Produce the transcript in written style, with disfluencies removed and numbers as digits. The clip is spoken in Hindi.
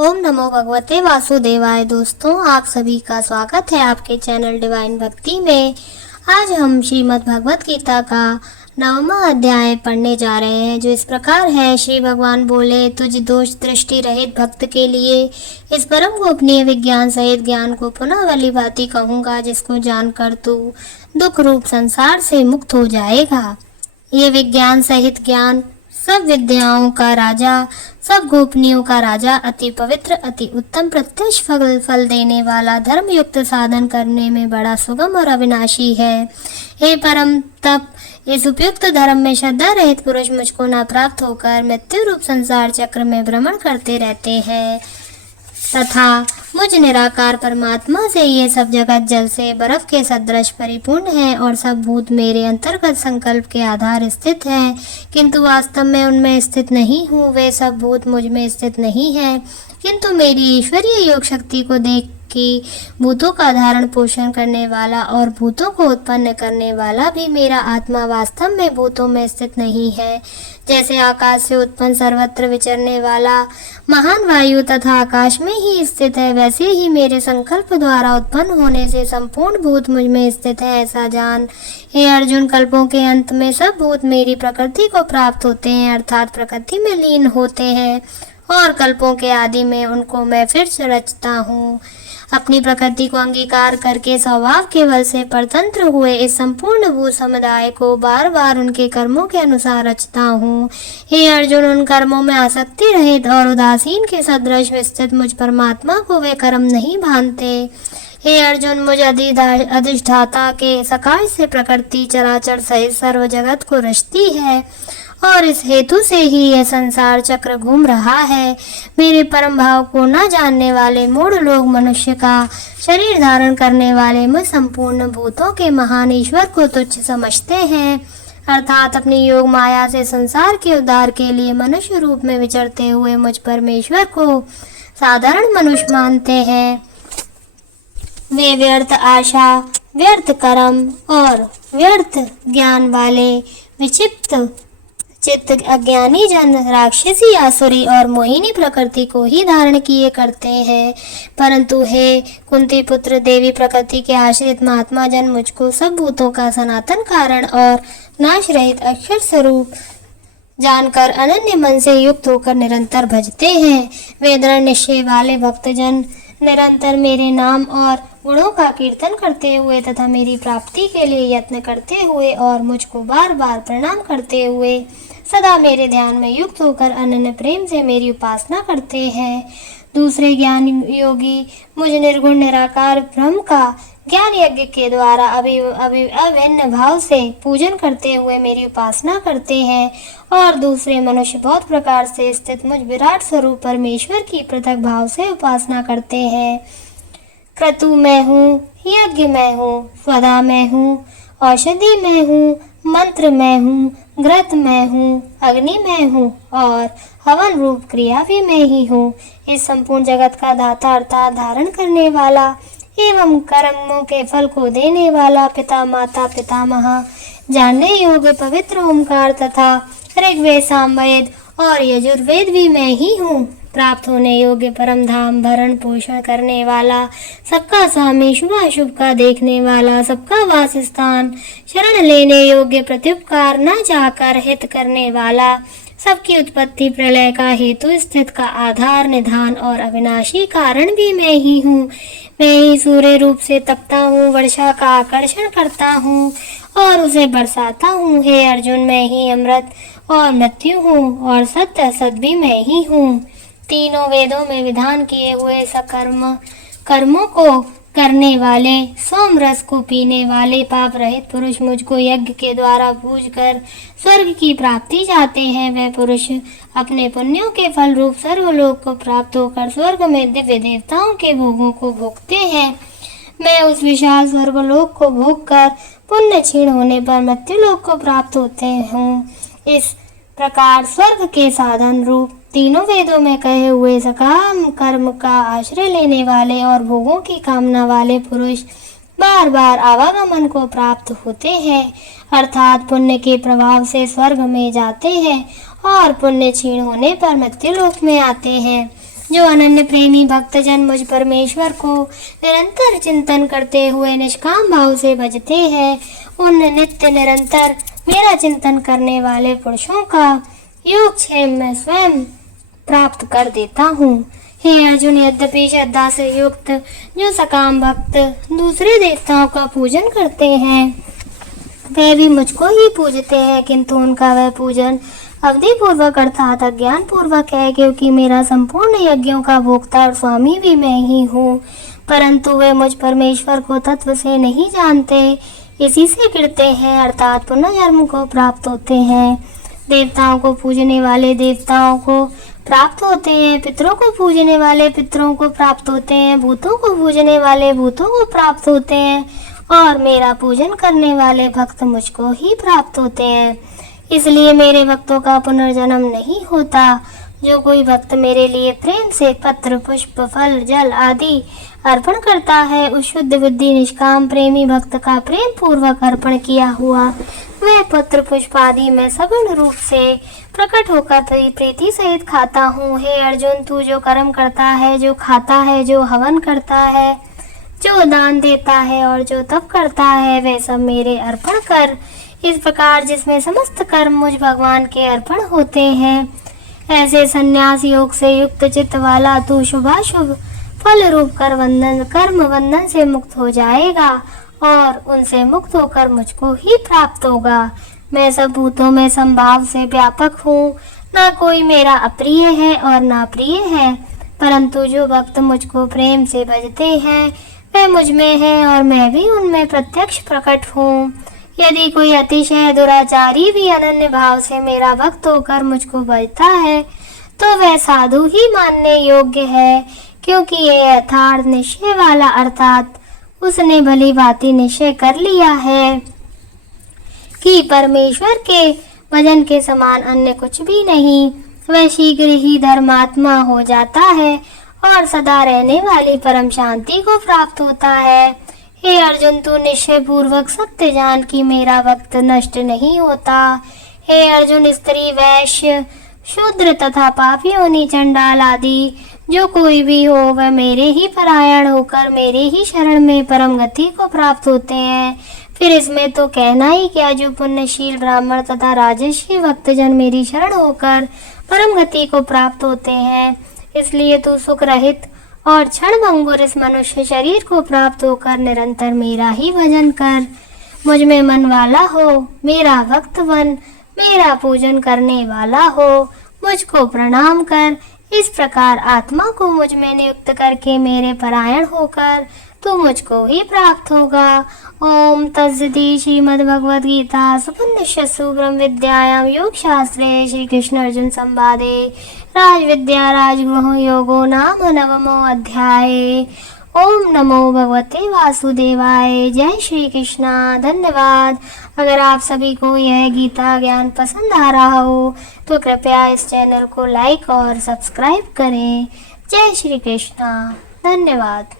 ओम नमो भगवते वासुदेवाय। दोस्तों, आप सभी का स्वागत है आपके चैनल डिवाइन भक्ति में। आज हम श्रीमद् भगवत गीता का 9वां अध्याय पढ़ने जा रहे हैं, जो इस प्रकार है। श्री भगवान बोले, तुझ दोष दृष्टि रहित भक्त के लिए इस परम गोपनीय विज्ञान सहित ज्ञान को पुनः भली भांति कहूँगा, जिसको जानकर तू दुख रूप संसार से मुक्त हो जाएगा। ये विज्ञान सहित ज्ञान सब विद्याओं का राजा, सब गोपनीयों का राजा, अति पवित्र, अति उत्तम, प्रत्यक्ष फल देने वाला, धर्म युक्त साधन करने में बड़ा सुगम और अविनाशी है। हे परम तप, इस उपयुक्त धर्म में श्रद्धा रहित पुरुष मुझको न प्राप्त होकर मृत्यु रूप संसार चक्र में भ्रमण करते रहते हैं तथा मुझ निराकार परमात्मा से ये सब जगत जल से बर्फ के सदृश परिपूर्ण है और सब भूत मेरे अंतर्गत संकल्प के आधार स्थित हैं, किंतु वास्तव में उनमें स्थित नहीं हूँ। वे सब भूत मुझ में स्थित नहीं है, किंतु मेरी ईश्वरीय योग शक्ति को देख कि भूतों का धारण पोषण करने वाला और भूतों को उत्पन्न करने वाला भी मेरा आत्मा वास्तव में भूतों में स्थित नहीं है। जैसे आकाश से उत्पन्न सर्वत्र विचरने वाला महान वायु तथा आकाश में ही स्थित है, वैसे ही मेरे संकल्प द्वारा उत्पन्न होने से संपूर्ण भूत मुझ में स्थित है, ऐसा जान। हे अर्जुन, कल्पों के अंत में सब भूत मेरी प्रकृति को प्राप्त होते हैं, अर्थात प्रकृति में लीन होते हैं, और कल्पों के आदि में उनको मैं फिर से रचता हूँ। अपनी प्रकृति को अंगीकार करके स्वभाव के बल से परतंत्र हुए इस संपूर्ण भू समुदाय को बार बार उनके कर्मों के अनुसार रचता हूँ। हे अर्जुन, उन कर्मों में आसक्ति रहित और उदासीन के सदृश स्थित मुझ परमात्मा को वे कर्म नहीं भानते। हे अर्जुन, मुझ अधिष्ठाता के सकाश से प्रकृति चराचर सहित सर्व जगत को रचती है और इस हेतु से ही यह संसार चक्र घूम रहा है। मेरे परम भाव को न जानने वाले मूढ़ लोग मनुष्य का शरीर धारण करने वाले मुझ संपूर्ण भूतों के महान ईश्वर को तुच्छ समझते हैं, अर्थात अपनी योग माया से संसार के उद्धार के लिए मनुष्य रूप में विचरते हुए मुझ परमेश्वर को साधारण मनुष्य मानते हैं। वे व्यर्थ आशा, व्यर्थ कर्म और व्यर्थ ज्ञान वाले विक्षिप्त चित्त अज्ञानी जन राक्षसी, आसुरी और मोहिनी प्रकृति को ही धारण किए करते हैं। परंतु हे कुंती पुत्र, देवी प्रकृति के आश्रित महात्मा जन मुझको सब भूतों का सनातन कारण और नाश रहित अक्षर स्वरूप जानकर अनन्य मन से युक्त होकर निरंतर भजते हैं। वे दृढ़ निश्चय वाले भक्तजन निरंतर मेरे नाम और गुणों का कीर्तन करते हुए तथा मेरी प्राप्ति के लिए यत्न करते हुए और मुझको बार बार प्रणाम करते हुए सदा मेरे ध्यान में युक्त होकर अनन्य प्रेम से मेरी उपासना करते हैं। दूसरे ज्ञान योगी मुझ निर्गुण निराकार ब्रह्म का ज्ञान यज्ञ के द्वारा अभिन्न भाव से पूजन करते हुए मेरी उपासना करते हैं, और दूसरे मनुष्य बहुत प्रकार से स्थित मुझ विराट स्वरूप परमेश्वर की पृथक भाव से उपासना करते हैं। क्रतु मैं हूँ, यज्ञ मैं हूँ, स्वधा मैं हूँ, औषधि मैं हूँ, मंत्र मैं हूँ, घृत मैं हूँ, अग्नि मैं हूँ और हवन रूप क्रिया भी मैं ही हूँ। इस संपूर्ण जगत का दाता अर्थात धारण करने वाला एवं कर्मों के फल को देने वाला पिता माता पितामह, जानने योग्य पवित्र ओमकार तथा ऋग्वेद, सामवेद और यजुर्वेद भी मैं ही हूँ। प्राप्त होने योग्य परम धाम भरण पोषण करने वाला, सबका स्वामी, शुभाशुभ का देखने वाला, सबका वास स्थान, शरण लेने योग्य, प्रत्युपकार न चाहकर हित करने वाला, सबकी उत्पत्ति प्रलय का हेतु, स्थित का आधार, निधान और अविनाशी कारण भी मैं ही हूँ। मैं ही सूर्य रूप से तपता हूँ, वर्षा का आकर्षण करता हूँ और उसे बरसाता हूँ। हे अर्जुन, मैं ही अमृत और मृत्यु हूँ और सत्य असत भी मैं ही हूँ। तीनों वेदों में विधान किए हुए कर्मों को करने वाले, सोम रस को पीने वाले पाप रहित पुरुष मुझको यज्ञ के द्वारा पूज कर स्वर्ग की प्राप्ति चाहते हैं। वे पुरुष अपने पुण्यों के फल रूप सर्वलोक को प्राप्त होकर स्वर्ग में दिव्य देवताओं के भोगों को भोगते हैं। मैं उस विशाल स्वर्गलोक को भोग कर पुण्य क्षीण होने पर मृत्युलोक को प्राप्त होते हूँ। इस प्रकार स्वर्ग के साधन रूप तीनों वेदों में कहे हुए सकाम कर्म का आश्रय लेने वाले और भोगों की कामना वाले पुरुष बार बार आवागमन को प्राप्त होते हैं, अर्थात पुण्य के प्रभाव से स्वर्ग में जाते हैं और पुण्य क्षीण होने पर मृत्युलोक में आते हैं। जो अनन्य प्रेमी भक्तजन मुझ परमेश्वर को निरंतर चिंतन करते हुए निष्काम भाव से भजते हैं, उन नित्य निरंतर मेरा चिंतन करने वाले पुरुषों का योगक्षेम मैं स्वयं प्राप्त कर देता हूँ। हे अर्जुन, यद्यपि श्रद्धा से युक्त जो सकाम भक्त दूसरे देवताओं का पूजन करते हैं वे भी मुझको ही पूजते हैं, किंतु उनका वह पूजन अवधि पूर्वक अर्थात अज्ञान पूर्वक है, क्योंकि मेरा संपूर्ण यज्ञों का भोक्ता और स्वामी भी मैं ही हूँ। परंतु वे मुझ परमेश्वर को तत्व से नहीं जानते, इसी से गिरते हैं अर्थात पुनर्जन्म को प्राप्त होते हैं। देवताओं को पूजने वाले देवताओं को प्राप्त होते हैं, पितरों को पूजने वाले पितरों को प्राप्त होते हैं, भूतों को पूजने वाले भूतों को प्राप्त होते हैं, और मेरा पूजन करने वाले भक्त मुझको ही प्राप्त होते हैं। इसलिए मेरे भक्तों का पुनर्जन्म नहीं होता। जो कोई भक्त मेरे लिए प्रेम से पत्र पुष्प फल जल आदि अर्पण करता है, उस शुद्ध बुद्धि निष्काम प्रेमी भक्त का प्रेम पूर्वक अर्पण किया हुआ वह पत्र पुष्प आदि मैं सगुण रूप से प्रकट होकर प्रीति सहित खाता हूँ। हे अर्जुन, तू जो कर्म करता है, जो खाता है, जो हवन करता है, जो दान देता है और जो तप करता है, वह सब मेरे अर्पण कर। इस प्रकार जिसमें समस्त कर्म मुझ भगवान के अर्पण होते हैं, ऐसे संन्यास योग से युक्त चित्त वाला तू शुभाशुभ फल रूप कर कर्म बंधन से मुक्त हो जाएगा और उनसे मुक्त होकर मुझको ही प्राप्त होगा। मैं सब भूतों में संभाव से व्यापक हूँ, ना कोई मेरा अप्रिय है और ना प्रिय है, परंतु जो भक्त मुझको प्रेम से भजते हैं वे मुझ में है और मैं भी उनमें प्रत्यक्ष प्रकट हूँ। यदि कोई अतिशय दुराचारी भी अनन्य भाव से मेरा भक्त होकर मुझको भजता है तो वह साधु ही मानने योग्य है, क्योंकि ये यथार्थ निश्चय वाला अर्थात उसने भली भांति निश्चय कर लिया है कि परमेश्वर के भजन के समान अन्य कुछ भी नहीं। वह शीघ्र ही धर्मात्मा हो जाता है और सदा रहने वाली परम शांति को प्राप्त होता है। हे अर्जुन, तू निश्चय पूर्वक सत्य जान कि मेरा भक्त नष्ट नहीं होता। हे अर्जुन, स्त्री वैश्य शूद्र तथा पापी योनि चंडाल आदि जो कोई भी हो वह मेरे ही परायण होकर मेरे ही शरण में परम गति को प्राप्त होते हैं। फिर इसमें तो कहना ही क्या, जो पुण्यशील ब्राह्मण तथा राजर्षि भक्तजन मेरी शरण होकर परम गति को प्राप्त होते हैं। इसलिए तू सुख रहित और क्षण भंगुर इस मनुष्य शरीर को प्राप्त होकर निरंतर मेरा ही भजन कर। मुझ में मन वाला हो, मेरा भक्त बन, मेरा पूजन करने वाला हो, मुझको प्रणाम कर। इस प्रकार आत्मा को मुझ में नियुक्त करके मेरे परायण होकर तू मुझको ही प्राप्त होगा। ओम तत्सदिति। श्रीमद्भगवद गीता सुपनिषत्सु ब्रह्म विद्यायां योग शास्त्रे श्री कृष्ण अर्जुन संवादे राज विद्या राजगुह योगो नाम नवमो अध्याय। ओम नमो भगवते वासुदेवाय। जय श्री कृष्णा। धन्यवाद। अगर आप सभी को यह गीता ज्ञान पसंद आ रहा हो तो कृपया इस चैनल को लाइक और सब्सक्राइब करें। जय श्री कृष्णा। धन्यवाद।